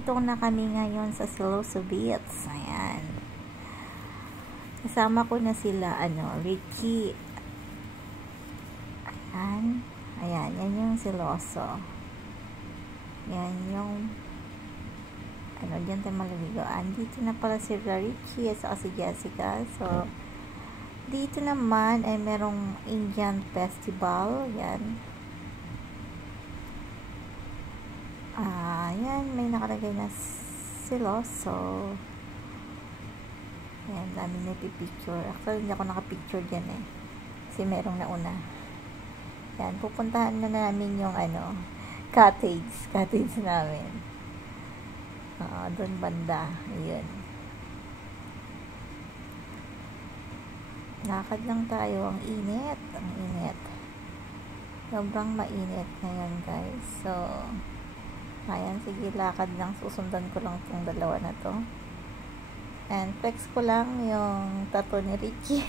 nandito na kami ngayon sa Siloso Beach. Ayan. Kasama ko na sila, Ricky. Ayan. Ayan, yan yung Siloso. Yan yung, diyan tayo maliligoan. Dito na pala si Ricky at saka si Jessica. So, dito naman ay merong Indian Festival. Yan. Yan, may nakalagay na Siloso. Yan, dami na pipicture. Actually, hindi ako nakapicture dyan eh. Kasi merong nauna. Yan, pupuntahan na namin yung cottage namin. Doon banda. Ayun. Lakad lang tayo. Ang init. Ang init. Sobrang mainit ngayon, guys. So, ayan, sige, lakad lang. Susundan ko lang itong dalawa na to. And flex ko lang yung tattoo ni Ricky.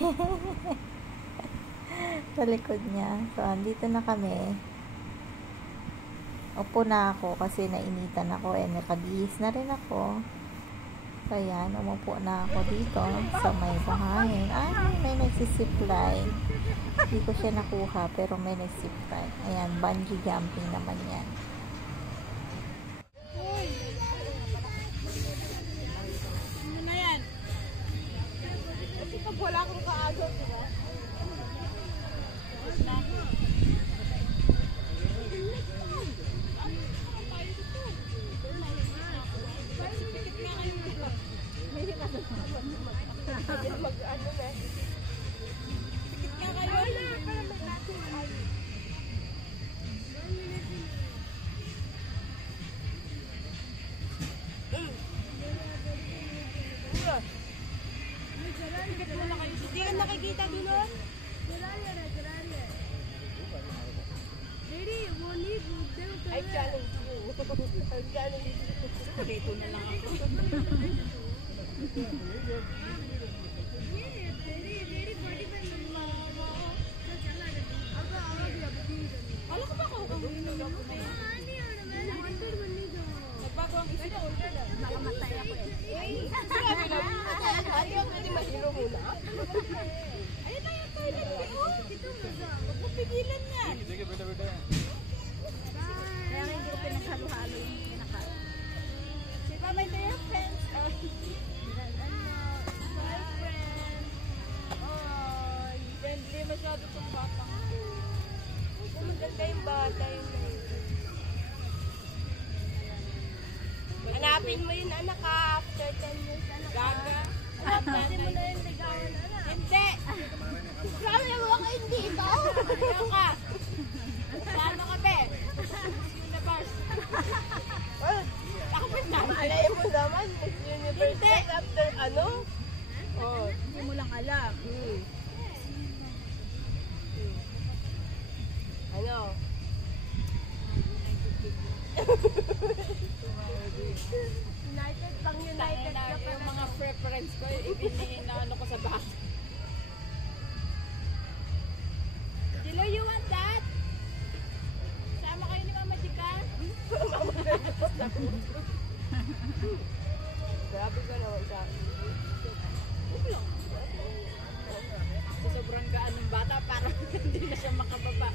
Sa likod niya. So, andito na kami. Upo na ako kasi nainitan ako. Nakabihis na rin ako. So, ayan, umupo na ako dito sa may bahayin. May nagsisipline. Hindi ko siya nakuha, pero may nagsisipline. Ayan, bungee jumping naman yan. Wala akong kaagaw, diba? Hindi ka nakikita dulu? I challenge you. I challenge you. Dito na lang ako. Alam ko ba ako kung nagbago ang isip ko? Nakamatay ako eh. Sabi lang, hindi ako pwede mahilo muna. Ayun na yung toilet ko. Huwag mo pigilan yan. Kaya hindi ko pinaghalo-halo yung pinakain. Si Mama, ito yung friends. Hi, friends. Ay, friendly masyado itong batang ko. Maganda yung bata yun. Hanapin mo yun, anak, after 10 years, anak. Gaga. Hanapin mo na yung ligawan, anak. Hindi. Grabe mo ako hindi ito. Ayaw ka. Paano ka, be? Universe. Ako pa alay mo naman, Miss Universe. After ano? Oh. Hindi mo lang alam. Ano? United pang United na yung mga preference ko, inaano ko sa bahay. Dilo, you want that? Sama kayo ni Mama Chika? Grabe ka naman sa akin. Sa sobrang gaan ng bata, parang hindi na siya makababa.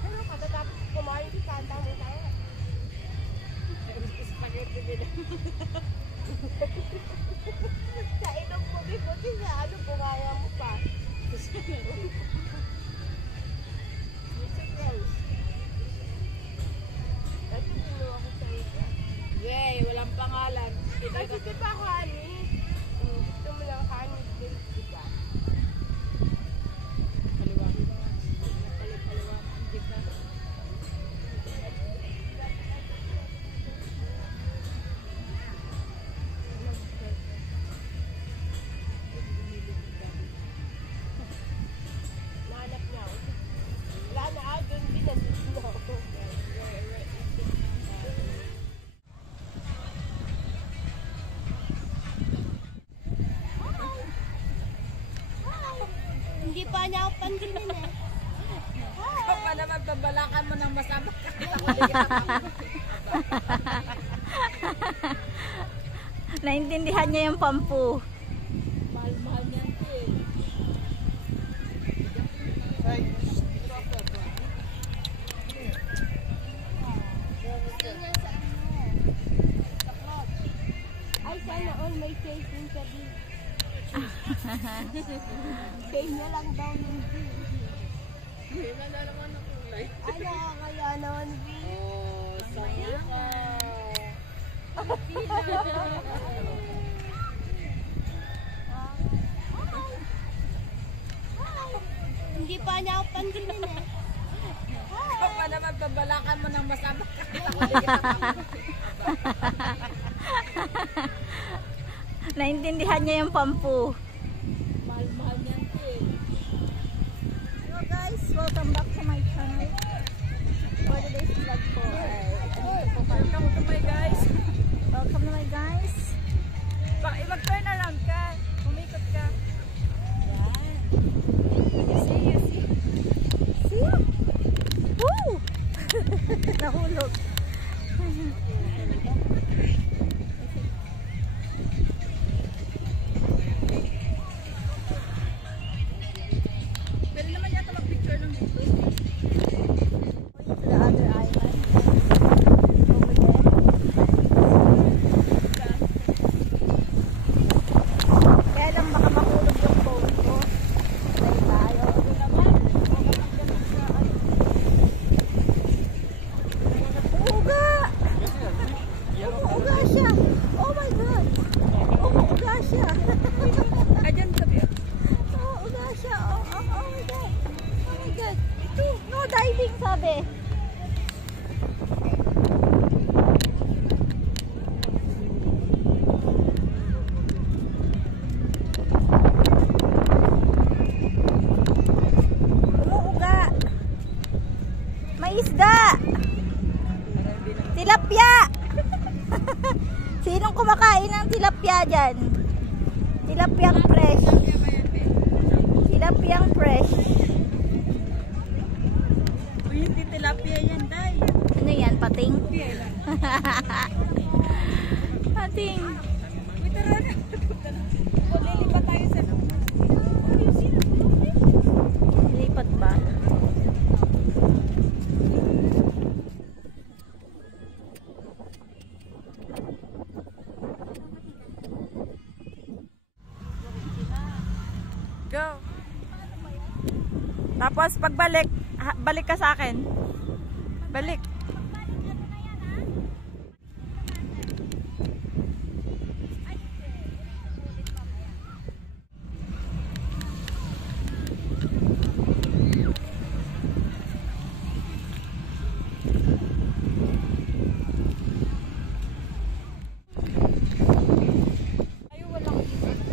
Pero katatapos kumain, kanta mo tayo. Spaghetti din. Sa itong puti-puti sa bungaya mo pa. Music Rose. Ito pinuha ko sa ito. Yay, walang pangalan. Ay, kasi pa ako, Ani. Gusto mo lang kanin din, diba? Kaliwa. Kaliwa. Hindi ka. Nahanap niya ako. Wala na ako dun, binasis na ako. Hindi pa niya ako pansin eh. Ikaw pa naman, babala ka Balbalakan mo ng masama. Naintindihan niya yung pampu. Mahal-mahal niyan eh. Ay, sana all may chasing ka din. Kaya niya lang daw yung view. Wala naman ang kulay. Ay, nakakaya naman view. Oh, saya ka. Hindi pa niya ako pansinin eh. Ikaw pa naman, babalakan mo ng masama. Naintindihan niya yung pampu. Mahal-mahal niyan eh. Hello guys, welcome back to my channel. For today's vlog po ay Welcome to my guys. welcome to my guys. Mag-turn around ka. Umikot ka. Yan. See. See? Woo! Nahulog. Pwede naman yata mag-picture ng dito. To the other island. Over there. Kaya lang baka mahulog yung phone ko. Dahil tayo. Uuga! Uuga siya! Oh my God! Uuga siya! Ayan sabi. Uuga siya! Oh my God! Oh my God! Ito! No diving sabi! Umuuga! May isda! Tilapia! Sinong kumakain ng tilapia dyan? Tilapiang fresh. Tilapiang fresh. Uy, hindi tilapia yan, day. Ano yan? Pating? Pating. Uy, tara na. O, lilipat tayo sa... Lipat ba? Go. Tapos pagbalik, balik ka sa akin. Balik.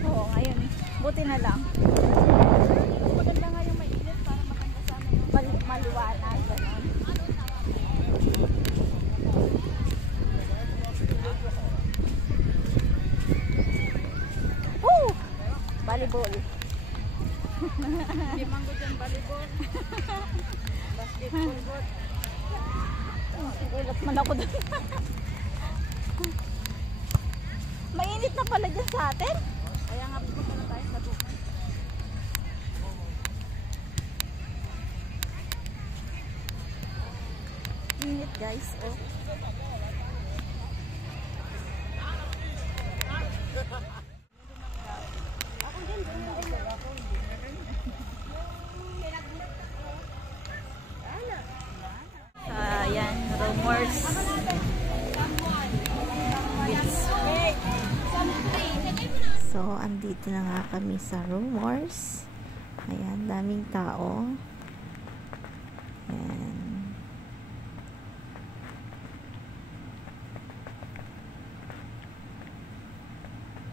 Oo, ngayon. Buti na lang. Maganda nga yung mainit para maganda sa amin. Maliwanag. Ganun. Woo! Volleyball. Hindi manggo dyan, volleyball. Basketball, bot. Ulat man ako doon. Mainit na pala dyan sa atin. Kaya nga pupunta na tayo sa bukan. Init guys, oh. Ayan, rumors. So, andito na nga kami sa rumors. Ayan, daming tao. Ayan.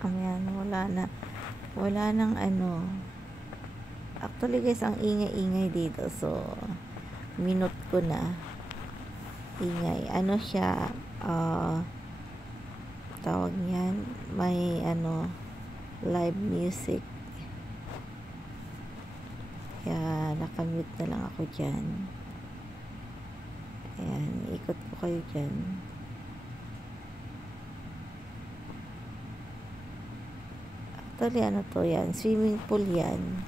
Ayan, wala nang ano. Actually guys, ang ingay-ingay dito. So, minute ko na. Ingay. Ano siya, tawag niyan, may ano, live music. Kaya nakamute na lang ako dyan. Ayan, ikot ko kayo dyan. Actually, ano to yan? Swimming pool yan.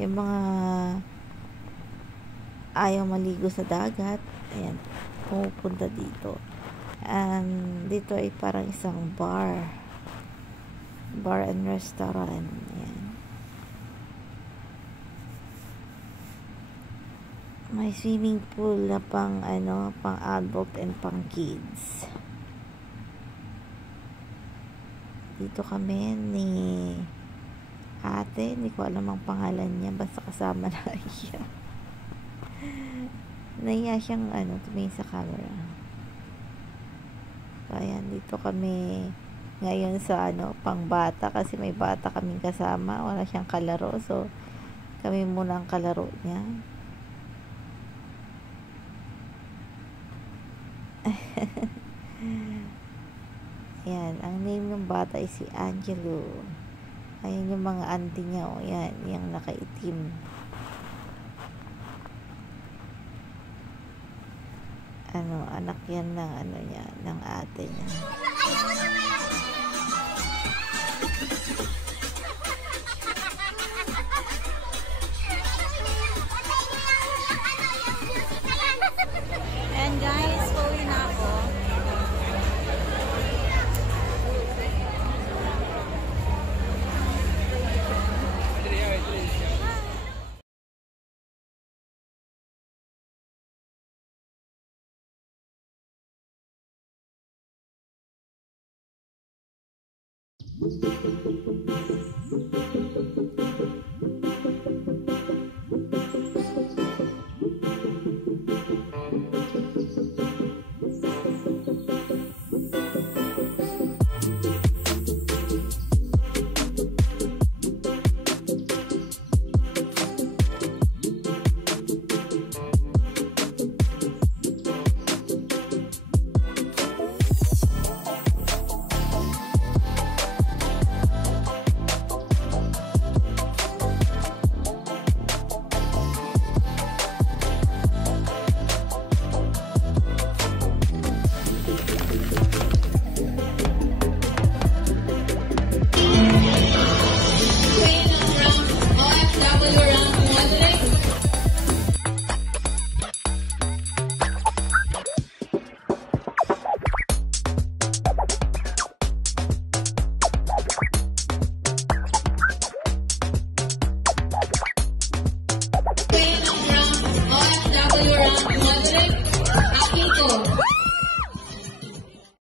Yung mga ayaw maligo sa dagat, ayan, pumupunta dito. And dito ay parang isang bar and restaurant. Ayan. May swimming pool na pang pang adult and pang kids. Dito kami ni ate, hindi ko alam ang pangalan niya, basta kasama na siya. Nahiya siyang tumingin sa camera. So, ayan, dito kami ngayon sa pang bata, kasi may bata kaming kasama, wala siyang kalaro, so kami muna ang kalaro niya. Yan, ang name ng bata ay si Angelo. Ayan yung mga auntie niya, yan, yung nakaitim. Anak yan ng niya, ng ate niya. And guys, pauwi na ako.